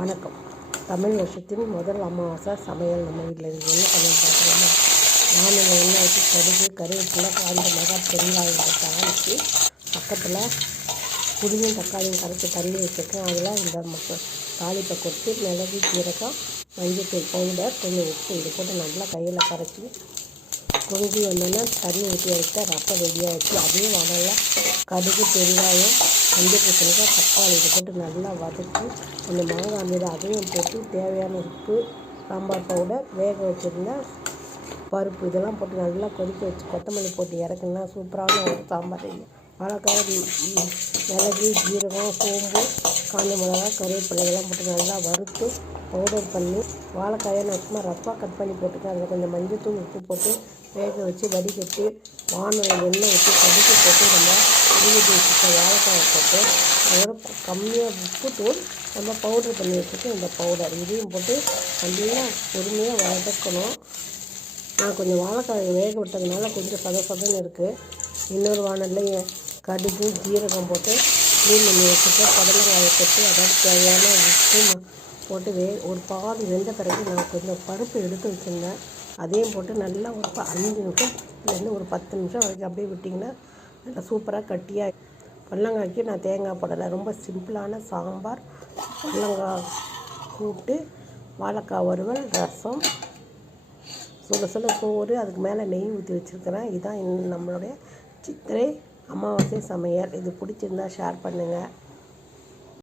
வணக்கம். தமிழ் வருஷத்தின் முதல் அமாவாசை சமையல் நம்ம வீட்டில் இருக்குது. என்ன பண்ணி பார்க்குறோம்னா, நானும் எண்ணெய் ஊற்றி கடுகு கருவேப்பிலை காய்ந்த மிளகாய் பெருங்காயம் தாளித்து பக்கத்தில் புளியும் தக்காளியும் கரைச்சி தண்ணி வச்சுருக்கேன். அதில் இந்த தாளிப்பை கொட்டி மிளகு ஜீரகம் மஞ்சள் பவுடர் கொஞ்சம் உப்பு இது போட்டு நல்லா கையில் கரைச்சி பொங்கி வந்தோன்னா தண்ணி ஊற்றி வைக்க ரசம் ரெடியாகிடுச்சு. அதே வடலில் கடுகு பெருங்காயம் மஞ்சள் பூசணிக்காய் தக்காளி இதை போட்டு நல்லா வதக்கி அந்த மாங்காய் மீது அதையும் போட்டு தேவையான உப்பு சாம்பார் பவுடர் வேக வச்சுருந்தா பருப்பு இதெல்லாம் போட்டு நல்லா கொதிக்க வச்சு கொத்தமல்லி போட்டு இறக்குனா சூப்பரான ஒரு சாம்பார் ரெடி. வாழைக்காய் மிளகு ஜீரகம் சோம்பு காஞ்ச மிளகா கருவேப்பிலை இதெல்லாம் போட்டு நல்லா வறுத்து பவுடர் பண்ணி வாழைக்காயை நான் சும்மா ரஃப்பாக கட் பண்ணி போட்டுக்கேன். அதில் கொஞ்சம் மஞ்சத்தூள் உப்பு போட்டு வேக வச்சு வடிகட்டி வானலில் எண்ணெய் ஊற்றி கடுகு போட்டு நம்ம வடிகட்டி வச்சுக்க வாழைக்காயை போட்டு அதோட கம்மியாக உப்பு தூள் நம்ம பவுட்ரு பண்ணி வச்சுட்டு இந்த பவுடர் இதையும் போட்டு நல்லா பொறுமையாக வதக்கணும். நான் கொஞ்சம் வாழைக்காயை வேக விட்டதுனால கொஞ்சம் சதன்னு இருக்குது. இன்னொரு வானலில் கடுகு ஜீரகம் போட்டு க்ளீன் பண்ணி வச்சுட்டு கடலைக்காயை போட்டு அதோட தேவையான உப்பு போட்டு ஒரு பாதி வெந்த பிறகு நான் கொஞ்சம் பருப்பு எடுத்து வச்சுருந்தேன். அதையும் போட்டு நல்லா ஒரு 5 நிமிஷம்லேருந்து ஒரு 10 நிமிஷம் வரைக்கும் அப்படியே விட்டிங்கன்னா நல்லா சூப்பராக கட்டியாக. பொடலங்காய்க்கு நான் தேங்காய் போடலை. ரொம்ப சிம்பிளான சாம்பார், பொடலங்காய் கூட்டு, வாழைக்காய் வறுவல், ரசம், சுட சோறு, அதுக்கு மேலே நெய் ஊற்றி வச்சுருக்கிறேன். இதுதான் நம்மளுடைய சித்திரை அமாவாசை சமையல். இது பிடிச்சிருந்தா ஷேர் பண்ணுங்கள்.